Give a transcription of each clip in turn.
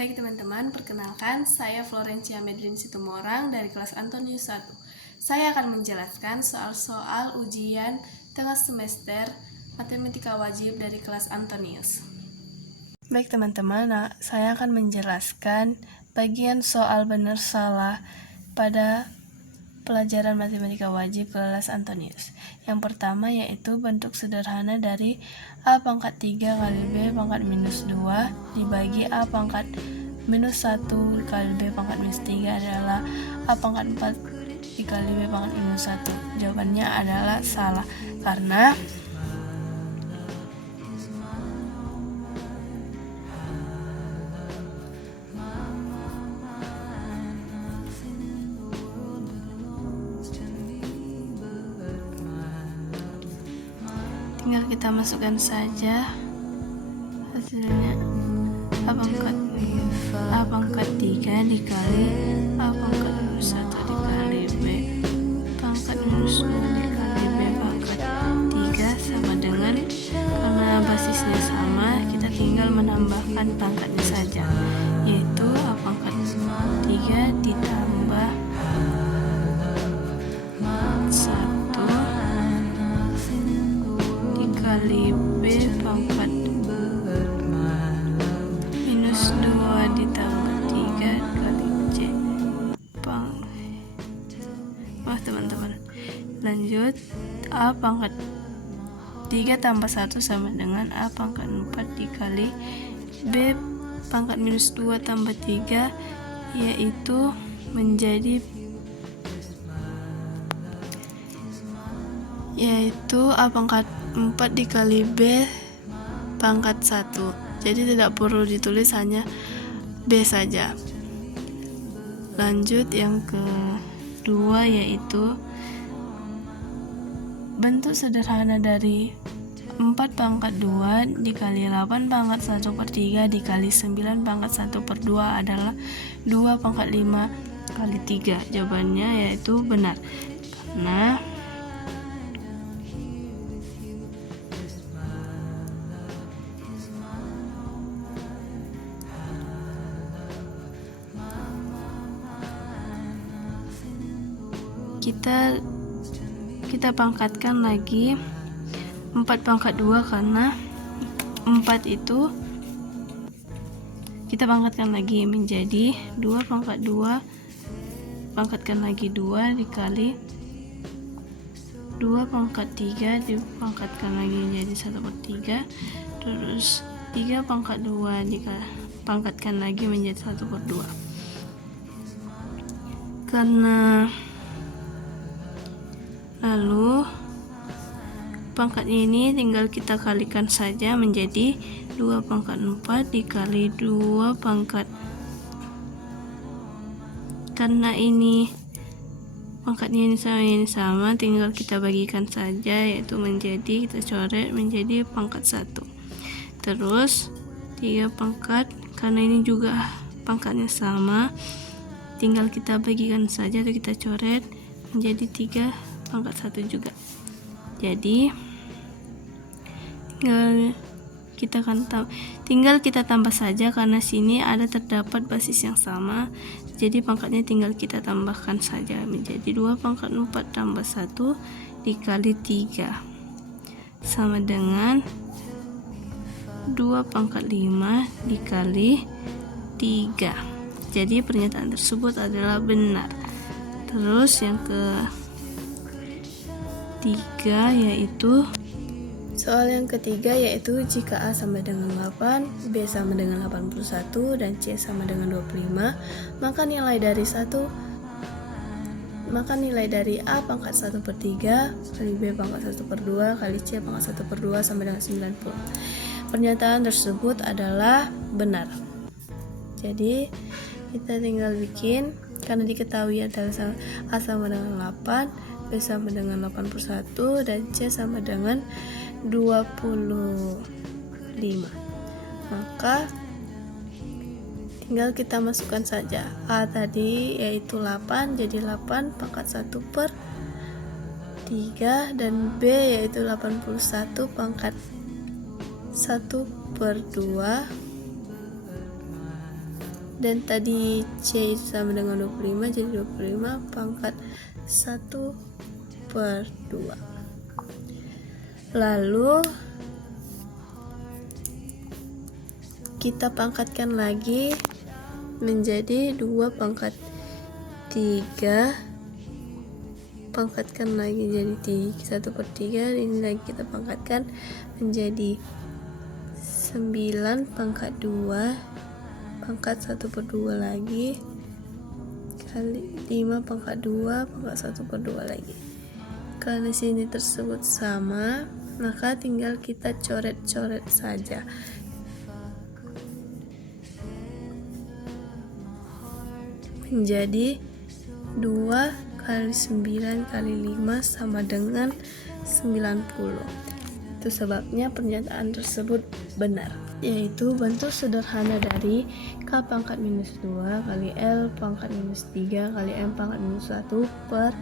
Baik teman-teman, perkenalkan saya Florencia Medlin Situmorang dari kelas Antonius 1. Saya akan menjelaskan soal-soal ujian tengah semester Matematika Wajib dari kelas Antonius. Baik teman-teman, saya akan menjelaskan bagian soal benar salah pada pelajaran Matematika Wajib kelas Antonius. Yang pertama yaitu bentuk sederhana dari A pangkat 3 kali B pangkat minus 2 dibagi A pangkat minus 1 kali B pangkat minus 3 adalah A pangkat 4 dikali B pangkat minus 1. Jawabannya adalah salah karena tinggal kita masukkan saja hasilnya A pangkat 3 dikali A pangkat minus 1 dikali B pangkat minus 2 dikali B pangkat 3 sama dengan, karena basisnya sama, kita tinggal menambahkan pangkatnya saja, yaitu A pangkat 3 ditambah 1 dikali B pangkat minus 2 ditambah 3 kali C teman-teman. Lanjut, A pangkat 3 tambah 1 sama dengan A pangkat 4 dikali B pangkat minus 2 tambah 3, yaitu A pangkat 4 dikali B pangkat 1. Jadi tidak perlu ditulis, hanya B saja. Lanjut yang kedua yaitu bentuk sederhana dari 4 pangkat 2 dikali 8 pangkat 1/3 dikali 9 pangkat 1/2 adalah 2 pangkat 5 kali 3. Jawabannya yaitu benar karena kita pangkatkan lagi 4 pangkat 2 karena 4 itu kita pangkatkan lagi menjadi 2 pangkat 2, pangkatkan lagi 2 dikali 2 pangkat 3 dipangkatkan lagi menjadi 1/3, terus 3 pangkat 2 dipangkatkan lagi menjadi 1/2. Lalu pangkat ini tinggal kita kalikan saja menjadi 2 pangkat 4 dikali 2 pangkat, karena ini pangkatnya ini sama, tinggal kita bagikan saja, yaitu kita coret menjadi pangkat 1. Terus 3 pangkat, karena ini juga pangkatnya sama, tinggal kita bagikan saja atau kita coret menjadi 3 pangkat 1 juga. Jadi tinggal kita tambah saja, karena sini terdapat basis yang sama, jadi pangkatnya tinggal kita tambahkan saja menjadi 2 pangkat 4 tambah 1 dikali 3 sama dengan 2 pangkat 5 dikali 3. Jadi pernyataan tersebut adalah benar. Terus yang ketiga yaitu jika A sama dengan 8, B sama dengan 81, dan C sama dengan 25, maka nilai dari A pangkat 1/3 kali B pangkat 1/2 kali C pangkat 1/2 sama dengan 90. Pernyataan tersebut adalah benar. Jadi kita tinggal bikin, karena diketahui adalah A sama dengan 8, B sama dengan 81, dan C sama dengan 25. Maka tinggal kita masukkan saja A tadi yaitu 8, jadi 8 pangkat 1/3, dan B yaitu 81 pangkat 1/2 dan tadi C sama dengan 25, jadi 25 pangkat 1/2. Lalu kita pangkatkan lagi menjadi 2 pangkat 3, pangkatkan lagi jadi 1/3. Ini lagi kita pangkatkan menjadi 9 pangkat 2 pangkat 1/2 lagi kali 5 pangkat 2 pangkat 1/2 lagi. Karena sini tersebut sama, maka tinggal kita coret-coret saja. Menjadi 2 kali 9 kali 5 sama dengan 90. Itu sebabnya pernyataan tersebut benar, yaitu bentuk sederhana dari K pangkat minus 2 kali L pangkat minus 3 kali M pangkat minus 1 per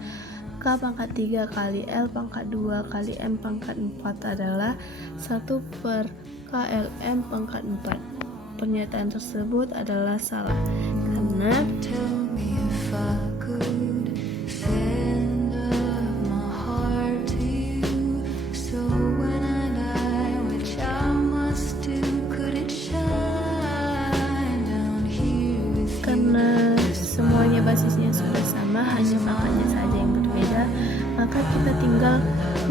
K pangkat 3 kali L pangkat 2 kali M pangkat 4 adalah 1 per KLM pangkat 4. Pernyataan tersebut adalah salah karena semuanya basisnya sudah sama, hanya pangkatnya saja yang berbeda, maka kita tinggal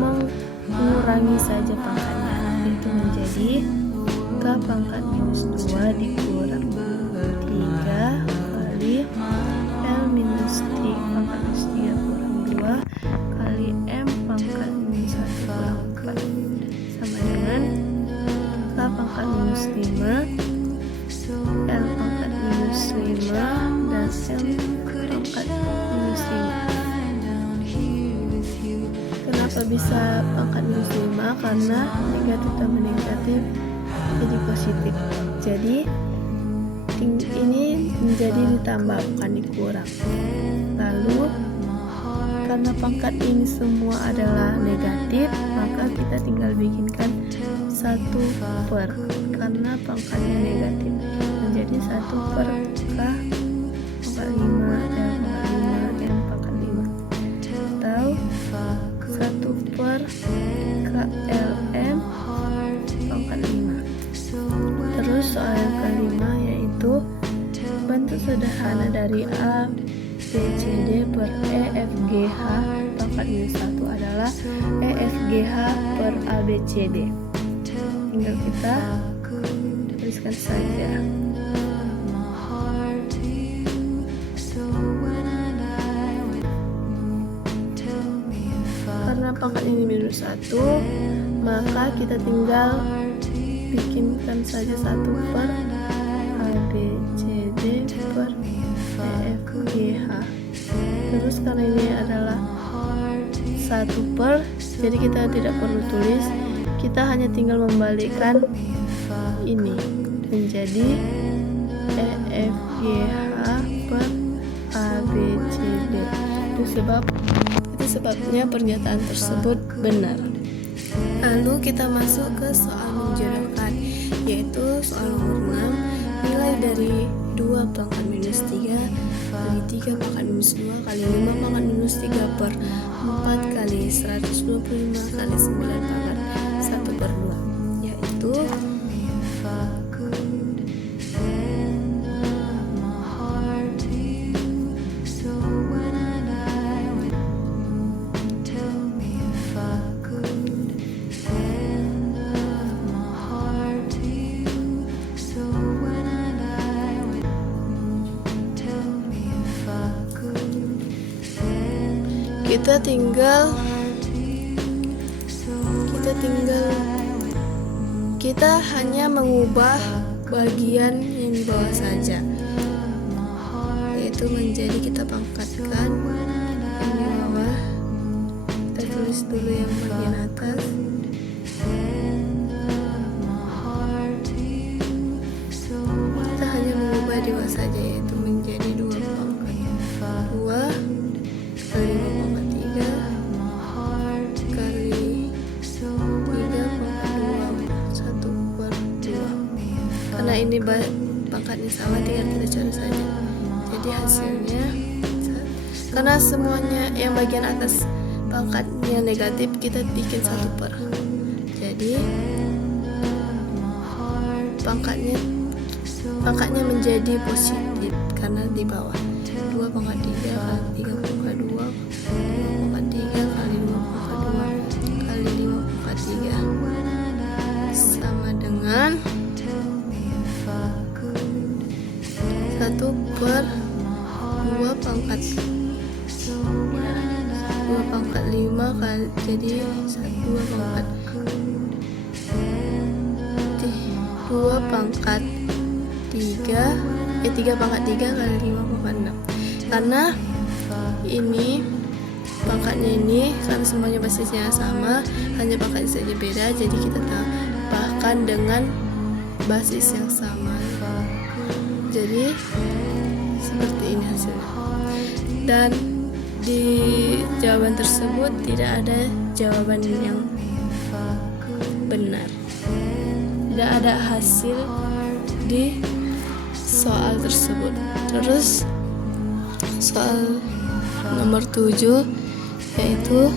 mengurangi saja pangkatnya, itu menjadi K pangkat minus 2 dikurang 3 kali L minus 3 pangkat minus 3 kurang 2 kali M pangkat minus 1 kurang 4 sama dengan K pangkat minus 5 L pangkat minus 5 dan M pangkat minus 5. Kenapa bisa pangkat minus 5? Karena negatif tambah negatif jadi positif. Jadi ini menjadi ditambah bukan dikurang. Lalu karena pangkat ini semua adalah negatif, maka kita tinggal bikinkan 1 per, karena pangkatnya negatif menjadi 1 per K pangkat 5 L pangkat 5 M pangkat 5 atau 1 per KLM pangkat 5. Terus soal yang kelima yaitu bentuk sederhana dari A B C D per E F G H pangkat minus 1 adalah E F G H per A B C D. Tinggal kita tuliskan saja. Karena pangkat ini minus 1, maka kita tinggal bikinkan saja 1 per A B C D per E F G H. Terus karena ini adalah 1 per, jadi kita tidak perlu tulis, kita hanya tinggal membalikkan ini menjadi E F G H per A B C D. Itu sebabnya pernyataan tersebut benar. Lalu kita masuk ke soal menjodohkan, yaitu soal nomor 6. Nilai dari 2 pangkat minus 3 kali 3 pangkat minus 2 kali 5 pangkat minus 3 per 4 kali 125 kali 9 pangkat 1 per 2, yaitu kita hanya mengubah bagian yang di bawah saja, yaitu menjadi kita pangkatkan yang di bawah, kita tulis dulu yang bagian atas, kita hanya mengubah di bawah saja, yaitu menjadi 2 pangkat 2 kali 5 pangkat 3 kali 3 pangkat 2 1 per 2. Karena ini pangkatnya sama, tinggal kita cari saja. Jadi hasilnya, karena semuanya yang bagian atas pangkatnya negatif, kita bikin 1/. Jadi pangkatnya menjadi positif karena di bawah 2 pangkat 3 kali 3 pangkat 2 pangkat 3 kali 2 pangkat 2 kali 5 pangkat 3 sama dengan 1/2 pangkat 2 pangkat 5 kali, jadi 2 pangkat 3 pangkat 3 kali 5 pangkat 6. Karena ini pangkatnya ini, karena semuanya basisnya sama, hanya pangkatnya saja beda, jadi kita tambahkan dengan basis yang sama. Jadi seperti ini hasilnya. Dan di jawaban tersebut tidak ada jawaban yang benar. Tidak ada hasil di soal tersebut. Terus soal nomor 7 yaitu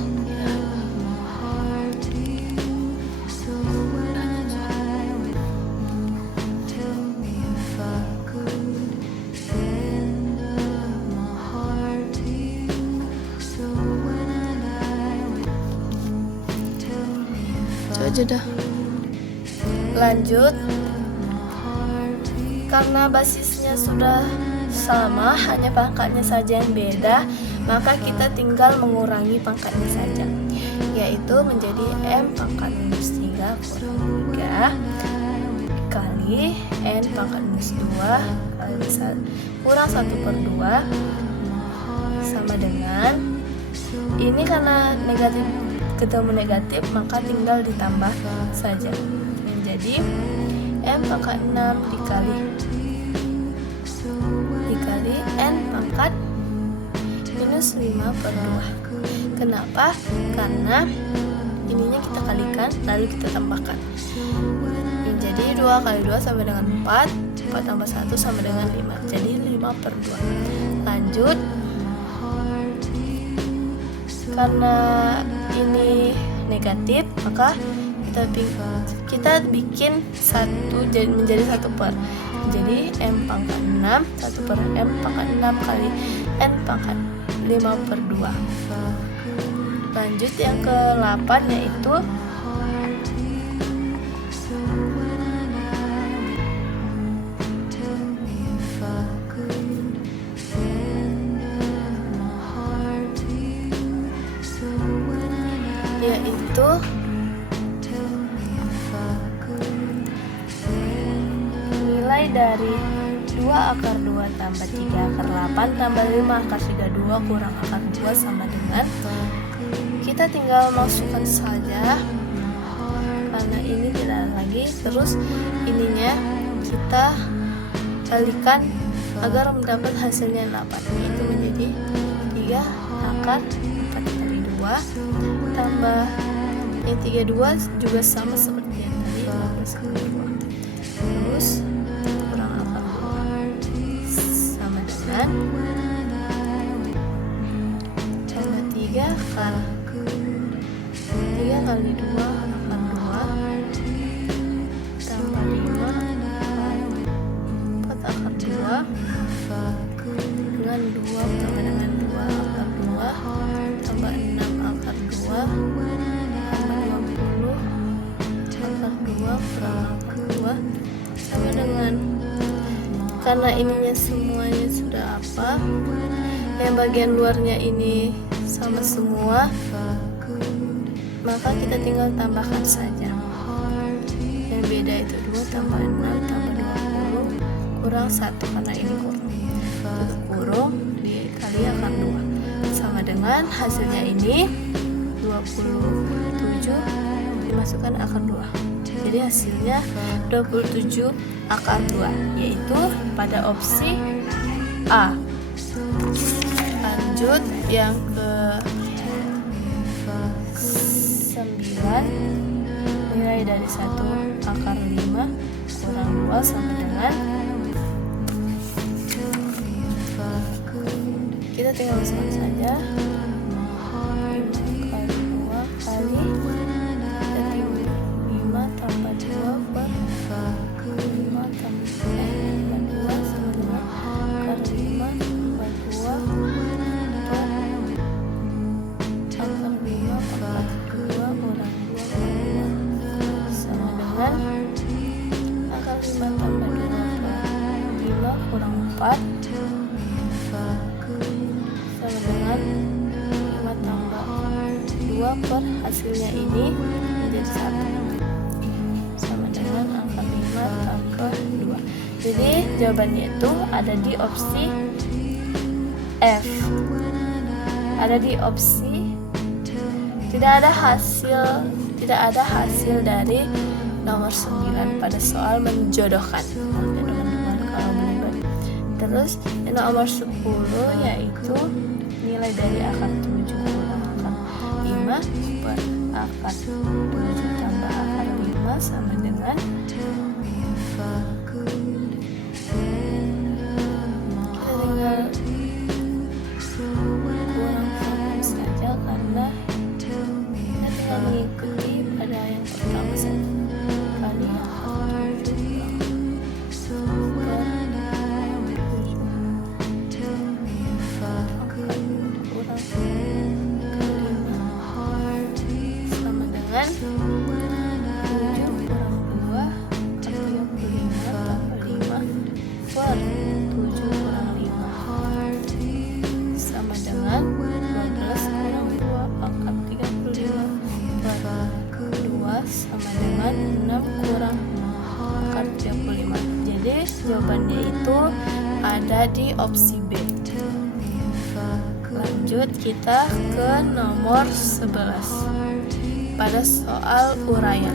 aja dah. Lanjut, karena basisnya sudah sama, hanya pangkatnya saja yang beda, maka kita tinggal mengurangi pangkatnya saja, yaitu menjadi M pangkat minus 3 kurang 3 kali N pangkat minus 2 kali kurang 1/2 sama dengan ini. Karena negatif ketemu negatif, maka tinggal ditambah saja menjadi M pangkat 6 dikali N pangkat minus 5/2. Kenapa? Karena ininya kita kalikan lalu kita tambahkan menjadi 2 kali 2 sama dengan 4 tambah 1 sama dengan 5, jadi 5/2. Lanjut, karena ini negatif, maka kita bikin 1 menjadi 1/. Jadi M pangkat 6 1/M pangkat 6 kali N pangkat 5/2. Lanjut yang ke-8 yaitu nilai dari 2 akar 2 tambah 3 akar 8 tambah 5 akar 32 kurang akar 2 sama dengan, kita tinggal masukkan saja karena ini tidak ada lagi. Terus ininya kita kalikan agar mendapat hasilnya 8, yaitu menjadi 3 akar 4 kali 2 tambah yang 32 juga sama seperti yang tadi 15 kali 2, terus kurang akar 2 sama dengan tambah 3 akar 3 kali 2 akar 2 tambah 5 4 akar 2 dengan 2 tambah dengan 2 akar 2 tambah 6 akar 2 tambah 20 akar 2 kurang akar 2 sama dengan, karena ininya semuanya sudah apa, yang bagian luarnya ini sama semua, maka kita tinggal tambahkan saja. Yang beda itu 2 tambah 6 tambah 20 kurang 1, karena ini kurang, tutup kurung dikali akar 2 sama dengan hasilnya ini 27 dimasukkan akar 2, jadi hasilnya 27 akar 2, yaitu pada opsi A. Lanjut yang ke 9, nilai dari 1 akar 5 kurang 2 sama dengan kita tinggal masukkan saja 5 kali 2 kali 5 tambah 2 per 5 tambah 2 sama dengan kali 5 tambah 2 per akar 5 pangkat 2 kurang 2 sama dengan akar 5 tambah 2 per 5 kurang 4 sama dengan 5 tambah 2 per hasilnya ini menjadi 1 sama dengan angka 5 tambah 2. Jadi jawabannya itu ada di opsi F. Ada di opsi tidak ada hasil dari nomor 9 pada soal menjodohkan. Oke teman-teman, kalau boleh. Terus nomor 10 yaitu nilai dari akar 7 kurang akar 5 per akar 7 tambah akar 5 sama dengan kita tinggal kurang fokus saja karena kita tinggal mengikuti pada yang pertama saja. Kali akar 7 per sama dengan 7 kurang 2 35 tambah 5 per 7 kurang 5 sama dengan 12 kurang 2 pangkat 35 per 2 sama dengan 6 kurang akar 35. Jadi jawabannya itu ada di opsi B. Lanjut kita ke nomor 11 pada soal uraian.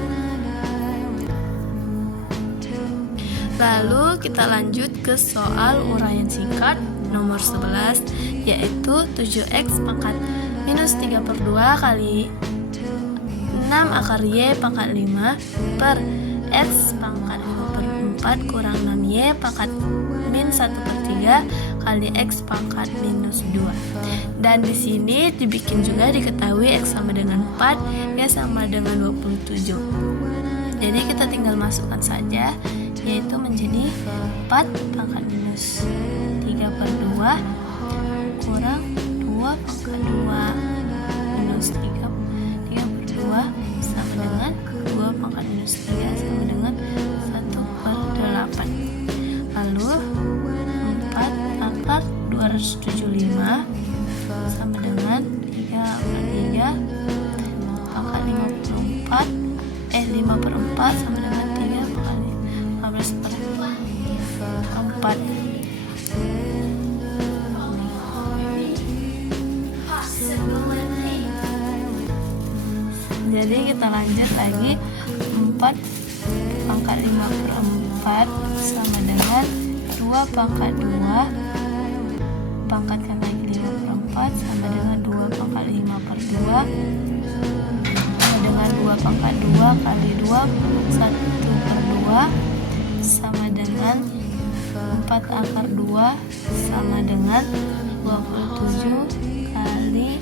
Lalu kita lanjut ke soal uraian singkat nomor 11, yaitu 7x pangkat minus 3 per 2 kali 6 akar y pangkat 5 per x pangkat 5 per 4 kurang 6y pangkat min 1 per 3 kali x pangkat minus 2. Dan di sini dibikin juga diketahui x sama dengan 4, y sama dengan 27. Jadi kita tinggal masukkan saja, yaitu menjadi 4 pangkat minus 3 per 2 kurang 2 pangkat 2 minus 3 per 2 sama dengan 2 pangkat minus 3 sama dengan 1 per 8. Lalu 4 akar 275 sama dengan 3 per 3 pangkat 5 per 4 sama dengan 3 pangkat 15 per 4. Jadi kita lanjut lagi, 4 pangkat 5 per 4 sama dengan 2 pangkat 2 pangkatkan lagi 5 per 4 sama dengan 2 pangkat 5 per 2 sama dengan 2 pangkat 2 kali 2 1 per 2 sama dengan 4 akar 2 sama dengan 27 kali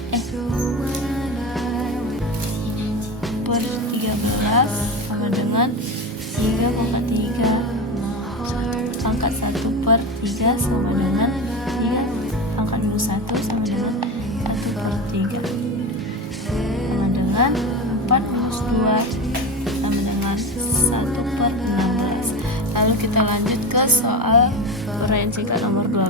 per 13 sama dengan 3 pangkat 3 pangkat 1 per 3 sama dengan 3 pangkat minus 1 sama dengan 1 per 3 sama dengan 4 minus 2 sama dengan 1 per 16. Lalu kita lanjut ke soal uraian singkat nomor 12.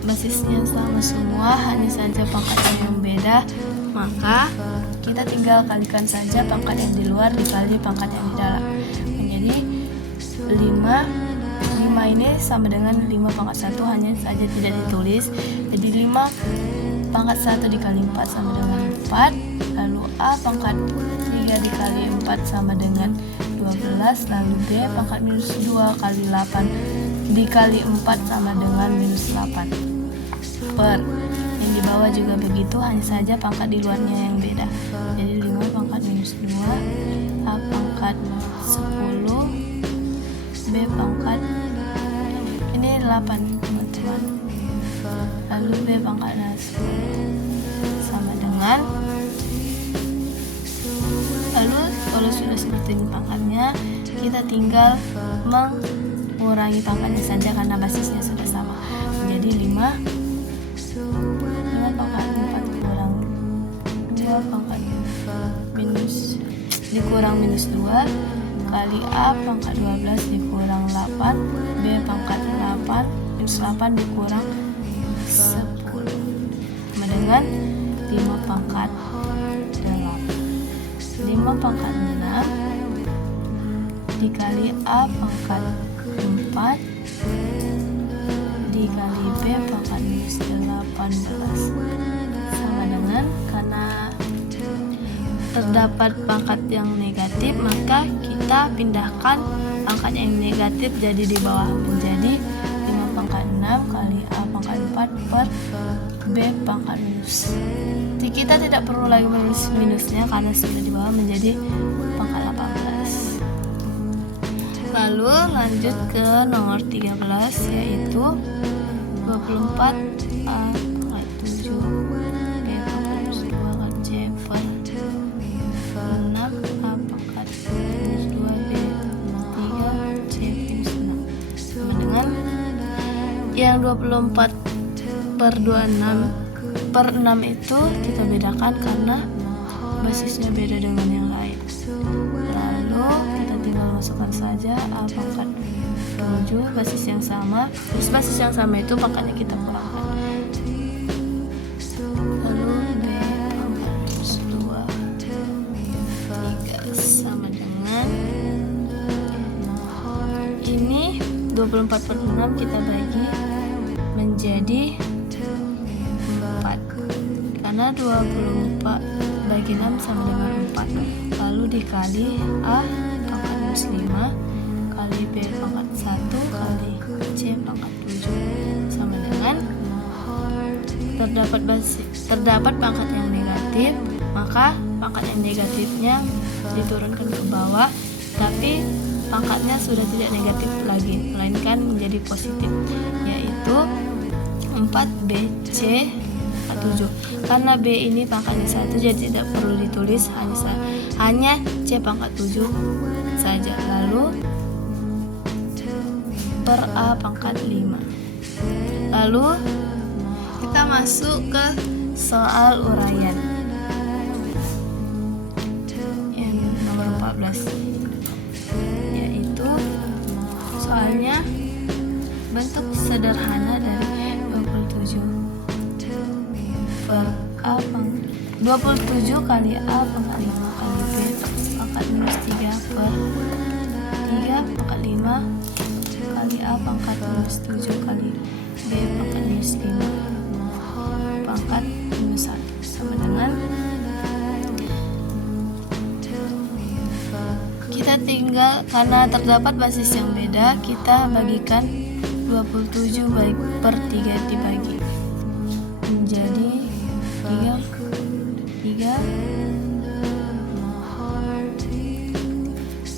Basisnya sama semua, hanya saja pangkatnya yang beda, maka kita tinggal kalikan saja pangkat yang di luar dikali pangkat yang di dalam, menjadi 5 ini sama dengan 5 pangkat 1, hanya saja tidak ditulis. Jadi 5 pangkat 1 dikali 4 sama dengan 4, lalu A pangkat 3 3 dikali 4 sama dengan 12. Lalu B pangkat minus 2 kali 8 dikali 4 sama dengan minus 8. Per yang di bawah juga begitu, hanya saja pangkat di luarnya yang beda. Jadi 5 pangkat minus 2, A pangkat 10, B pangkat ini 8 teman-teman. Lalu B pangkat 10 sama dengan, lalu kalau sudah seperti ini pangkatnya, kita tinggal mengurangi pangkatnya saja karena basisnya sudah sama. Menjadi 5 pangkat 4 kurang 2 pangkat minus dikurang minus 2 kali A pangkat 12 dikurang 8, B pangkat 8 minus 8 dikurang 10 sama dengan 5 pangkat 8. 5 pangkat 6 dikali A pangkat 4 dikali B pangkat minus 18 sama dengan, karena terdapat pangkat yang negatif maka kita pindahkan pangkat yang negatif jadi di bawah, menjadi 5 pangkat 6 kali A pangkat 4 per B pangkat minus. Jadi kita tidak perlu lagi menulis minusnya karena sudah di bawah, menjadi pangkat 18. Lalu lanjut ke nomor 13, yaitu 24 A pangkat 7 B pangkat minus 2 kali C per 6 A pangkat minus 2 B 3 C minus 6 sama dengan yang 24 per 26 per 6 itu kita bedakan karena basisnya beda dengan yang lain. Lalu kita tinggal masukkan saja A pangkat 7 basis yang sama, terus basis yang sama itu pangkatnya kita kurangkan. Lalu B pangkat minus 2 3 sama dengan ini 24 per 6 kita bagi menjadi 4 karena 24 bagi 6 sama dengan 4. Lalu dikali A pangkat minus 5 kali B pangkat 1 kali C pangkat 7 sama dengan, terdapat pangkat yang negatif, maka pangkat yang negatifnya diturunkan ke bawah, tapi pangkatnya sudah tidak negatif lagi melainkan menjadi positif, yaitu 4BC 7. Karena B ini pangkatnya 1 jadi tidak perlu ditulis, hanya C pangkat 7 saja. Lalu per A pangkat 5. Lalu kita masuk ke soal uraian yang nomor 14, yaitu soalnya bentuk sederhana dari 27 per A pangkat 27 kali A pangkat 5 kali B pangkat minus 3 per 3 pangkat 5 kali A pangkat minus 7 kali B pangkat minus 5 pangkat minus 1 sama dengan, kita tinggal, karena terdapat basis yang beda, kita bagikan 27 per 3 dibagi menjadi 3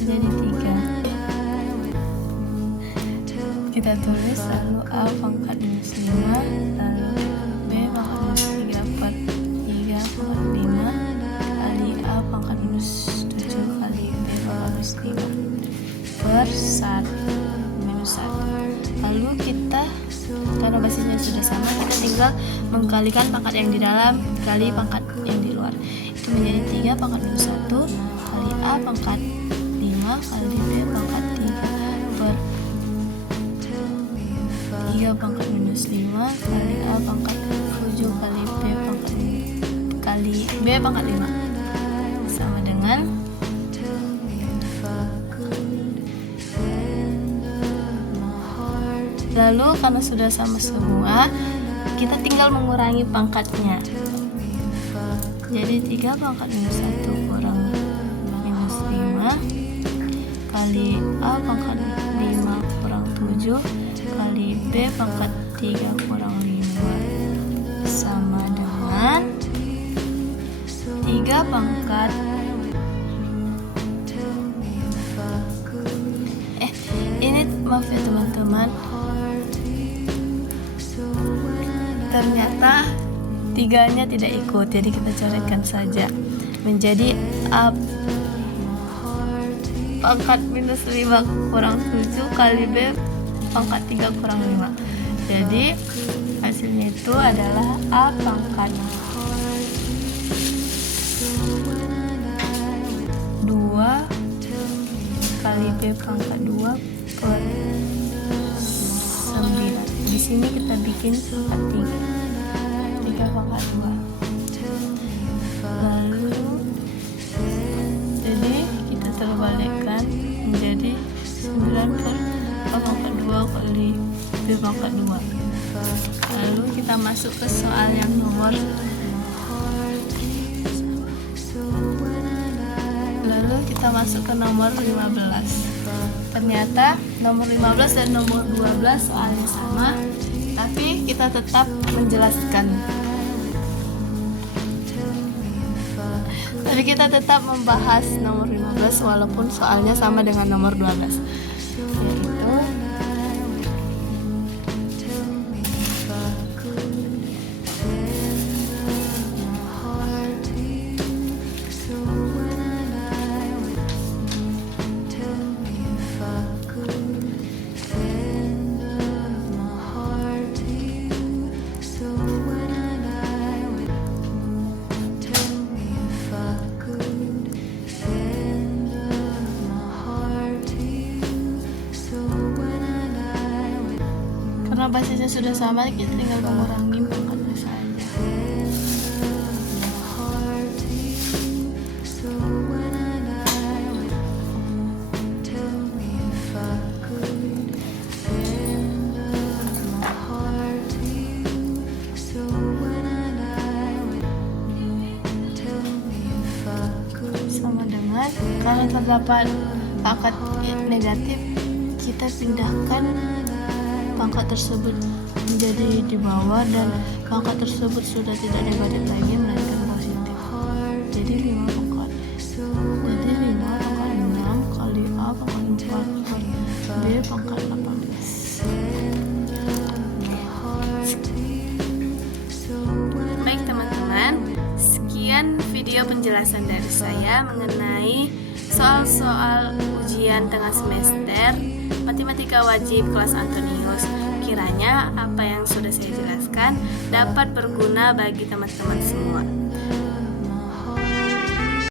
jadi 3 kita tulis, lalu A pangkat minus 5 lalu B pangkat minus 3 per 3 pangkat 5 kali A pangkat minus 7 kali B pangkat minus 5 per 1 minus 1. Lalu kita, karena basisnya sudah sama, kita tinggal mengkalikan pangkat yang di dalam kali pangkat yang di luar, itu menjadi 3 pangkat minus 1 kali A pangkat 5 kali B pangkat 3 per 3 pangkat minus 5 kali A pangkat 7 kali B pangkat 5 sama dengan lalu karena sudah sama semua, kita tinggal mengurangi pangkatnya. Jadi 3 pangkat minus 1 kurang 5 kali A pangkat 5 kurang 7 kali B pangkat 3 kurang 5 sama dengan 3 pangkat ini maaf ya teman-teman, ternyata tiganya tidak ikut, jadi kita coretkan saja menjadi A pangkat minus 5 kurang 7 kali B pangkat 3 kurang 5. Jadi hasilnya itu adalah A pangkat 2 kali B pangkat 2 per 9. Di sini kita bikin pangkat 3 pangkat 2. Lalu jadi kita terbalikkan menjadi 9 per A pangkat 2 kali B pangkat 2. Lalu kita masuk ke soal yang nomor 15. Ternyata nomor 15 dan nomor 12 soalnya sama, tapi kita tetap menjelaskan. Tapi kita tetap membahas nomor 15 walaupun soalnya sama dengan nomor 12. Yaitu karena basisnya sudah sama, kita tinggal mengurangi pangkatnya saja. Sama dengan kalau terdapat pangkat negatif, kita pindahkan pangkat tersebut menjadi di bawah dan pangkat tersebut sudah tidak negatif lagi melainkan positif. Jadi 5 pangkat 6 kali A pangkat 4 per B pangkat 18. Baik teman-teman, sekian video penjelasan dari saya mengenai soal-soal ujian tengah semester Matematika Wajib kelas Antonius. Kiranya apa yang sudah saya jelaskan dapat berguna bagi teman-teman semua.